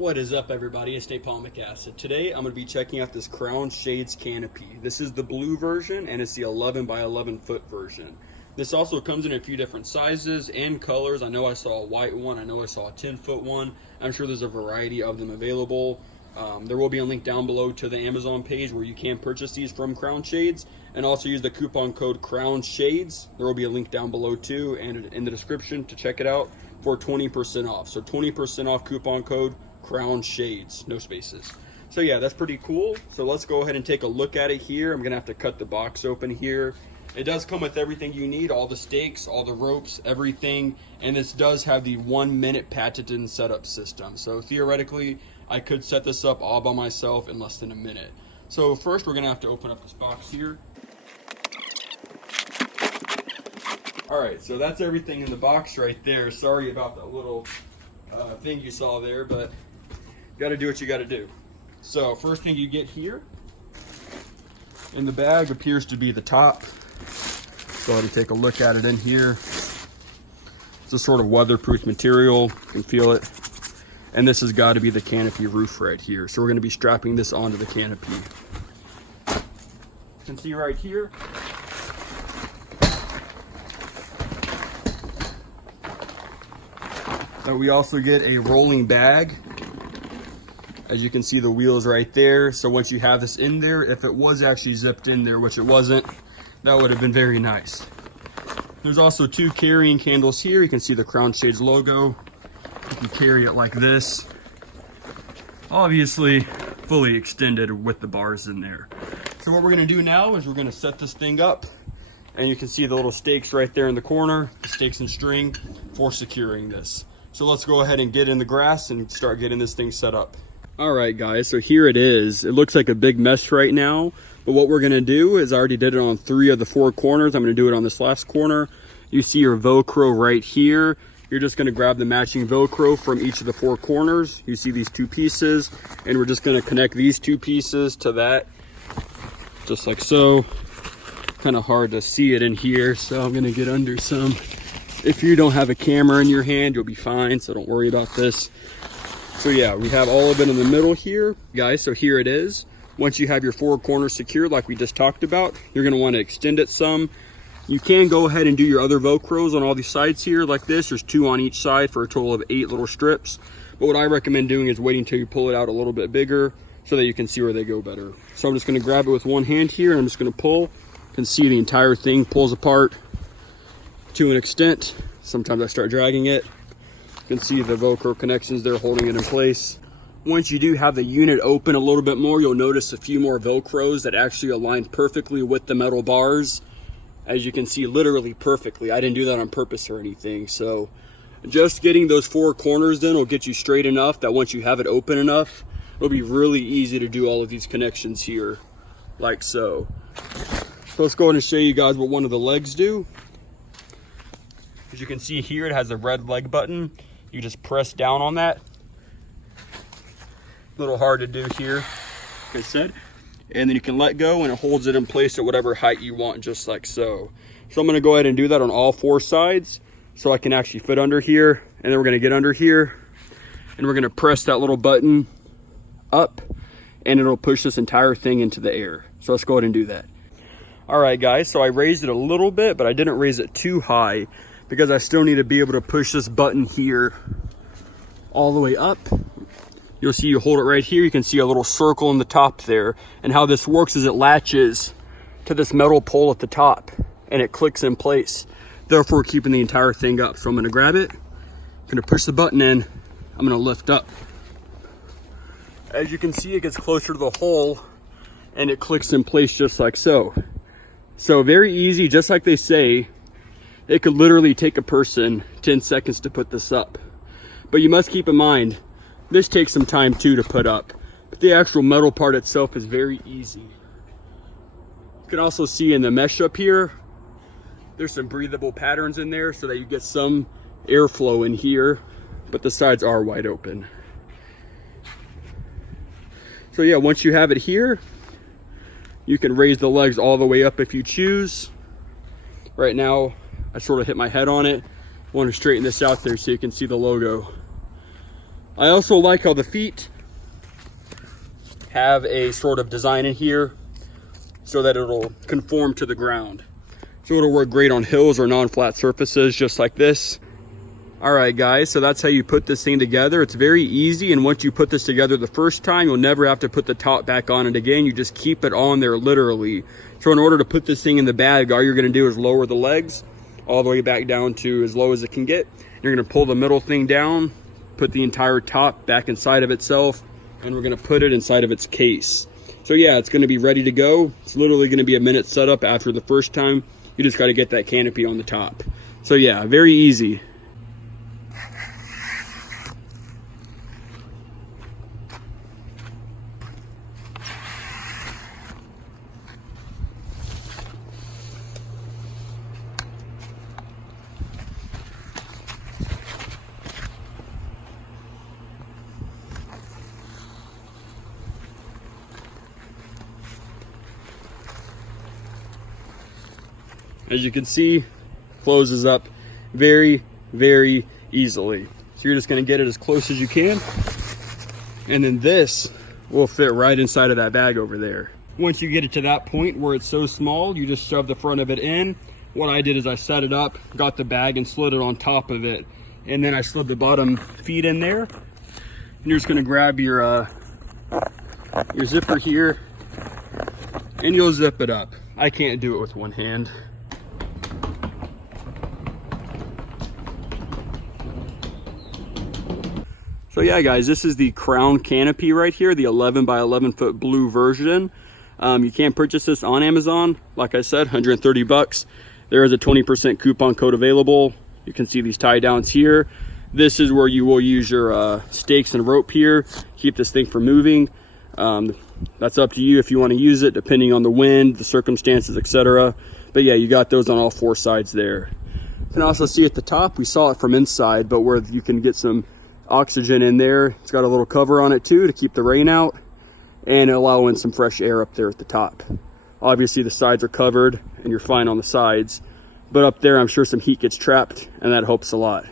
What is up, everybody? It's Napalmic Acid. Today I'm going to be checking out this Crown Shades Canopy. This is the blue version and it's the 11 by 11 foot version. This also comes in a few different sizes and colors. I know I saw a white one, I know I saw a 10-foot one. I'm sure there's a variety of them available. There will be a link down below to the Amazon page where you can purchase these from Crown Shades, and also use the coupon code Crown Shades. There will be a link down below too and in the description to check it out for 20% off. So 20% off coupon code Crown Shades, no spaces. So yeah, that's pretty cool. So let's go ahead and take a look at it here. I'm gonna have to cut the box open here. It does come with everything you need, all the stakes, all the ropes, everything. And this does have the 1 minute patented setup system. So theoretically, I could set this up all by myself in less than a minute. So first we're gonna have to open up this box here. All right, so that's everything in the box right there. Sorry about that little thing you saw there, but got to do what you got to do. So first thing you get here in the bag appears to be the top. Go ahead and take a look at it in here. It's a sort of weatherproof material, you can feel it. And this has got to be the canopy roof right here. So we're going to be strapping this onto the canopy. You can see right here, we also get a rolling bag. As you can see, the wheels right there. So once you have this in there, if it was actually zipped in there, which it wasn't, that would have been very nice. There's also two carrying candles here. You can see the Crown Shades logo. You can carry it like this. Obviously, fully extended with the bars in there. So what we're gonna do now is we're gonna set this thing up. And you can see the little stakes right there in the corner, the stakes and string for securing this. So let's go ahead and get in the grass and start getting this thing set up. All right, guys, so here it is. It looks like a big mess right now, but what we're gonna do is I already did it on 3 of the 4 corners. I'm gonna do it on this last corner. You see your Velcro right here. You're just gonna grab the matching Velcro from each of the 4 corners. You see these 2 pieces, and we're just gonna connect these 2 pieces to that, just like so. Kind of hard to see it in here, so I'm gonna get under some. If you don't have a camera in your hand, you'll be fine, so don't worry about this. So yeah, we have all of it in the middle here, guys. So here it is. Once you have your 4 corners secured like we just talked about, you're gonna wanna extend it some. You can go ahead and do your other Velcros on all these sides here like this. There's 2 on each side for a total of 8 little strips. But what I recommend doing is waiting until you pull it out a little bit bigger so that you can see where they go better. So I'm just gonna grab it with one hand here, and I'm just gonna pull. You can see the entire thing pulls apart to an extent. Sometimes I start dragging it. You can see the Velcro connections there holding it in place. Once you do have the unit open a little bit more, you'll notice a few more Velcros that actually align perfectly with the metal bars. As you can see, literally perfectly. I didn't do that on purpose or anything. So just getting those 4 corners then will get you straight enough that once you have it open enough, it'll be really easy to do all of these connections here, like so. So let's go ahead and show you guys what one of the legs do. As you can see here, it has a red leg button. You just press down on that. A little hard to do here, like I said. And then you can let go and it holds it in place at whatever height you want, just like so. So I'm gonna go ahead and do that on all 4 sides so I can actually fit under here. And then we're gonna get under here and we're gonna press that little button up and it'll push this entire thing into the air. So let's go ahead and do that. All right, guys, so I raised it a little bit, but I didn't raise it too high because I still need to be able to push this button here all the way up. You'll see you hold it right here. You can see a little circle in the top there. And how this works is it latches to this metal pole at the top and it clicks in place, therefore keeping the entire thing up. So I'm gonna grab it, I'm gonna push the button in, I'm gonna lift up. As you can see, it gets closer to the hole and it clicks in place just like so. So very easy, just like they say. It could literally take a person 10 seconds to put this up. But you must keep in mind, this takes some time too to put up. But the actual metal part itself is very easy. You can also see in the mesh up here, there's some breathable patterns in there so that you get some airflow in here, but the sides are wide open. So yeah, once you have it here, you can raise the legs all the way up if you choose. Right now, I sort of hit my head on it. I want to straighten this out there so you can see the logo. I also like how the feet have a sort of design in here so that it'll conform to the ground. So it'll work great on hills or non-flat surfaces just like this. All right guys, so that's how you put this thing together. It's very easy, and once you put this together the first time, you'll never have to put the top back on it again. You just keep it on there literally. So in order to put this thing in the bag, all you're gonna do is lower the legs all the way back down to as low as it can get. You're gonna pull the middle thing down, put the entire top back inside of itself, and we're gonna put it inside of its case. So yeah, it's gonna be ready to go. It's literally gonna be a minute setup after the first time. You just gotta get that canopy on the top. So yeah, very easy. As you can see, closes up very, very easily. So you're just gonna get it as close as you can. And then this will fit right inside of that bag over there. Once you get it to that point where it's so small, you just shove the front of it in. What I did is I set it up, got the bag and slid it on top of it. And then I slid the bottom feet in there. And you're just gonna grab your zipper here and you'll zip it up. I can't do it with one hand. So yeah guys, this is the Crown Canopy right here, the 11 by 11 foot blue version. You can purchase this on Amazon. Like I said, 130 bucks. There is a 20% coupon code available. You can see these tie downs here. This is where you will use your stakes and rope here, keep this thing from moving. That's up to you if you want to use it, depending on the wind, the circumstances, etc. But yeah, you got those on all four sides there. You can also see at the top, we saw it from inside, but where you can get some oxygen in there. It's got a little cover on it too to keep the rain out and allow in some fresh air up there at the top. Obviously the sides are covered and you're fine on the sides, but up there I'm sure some heat gets trapped and that helps a lot.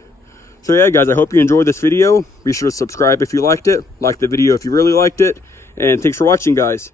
So yeah guys, I hope you enjoyed this video. Be sure to subscribe if you liked it, like the video if you really liked it, and thanks for watching guys.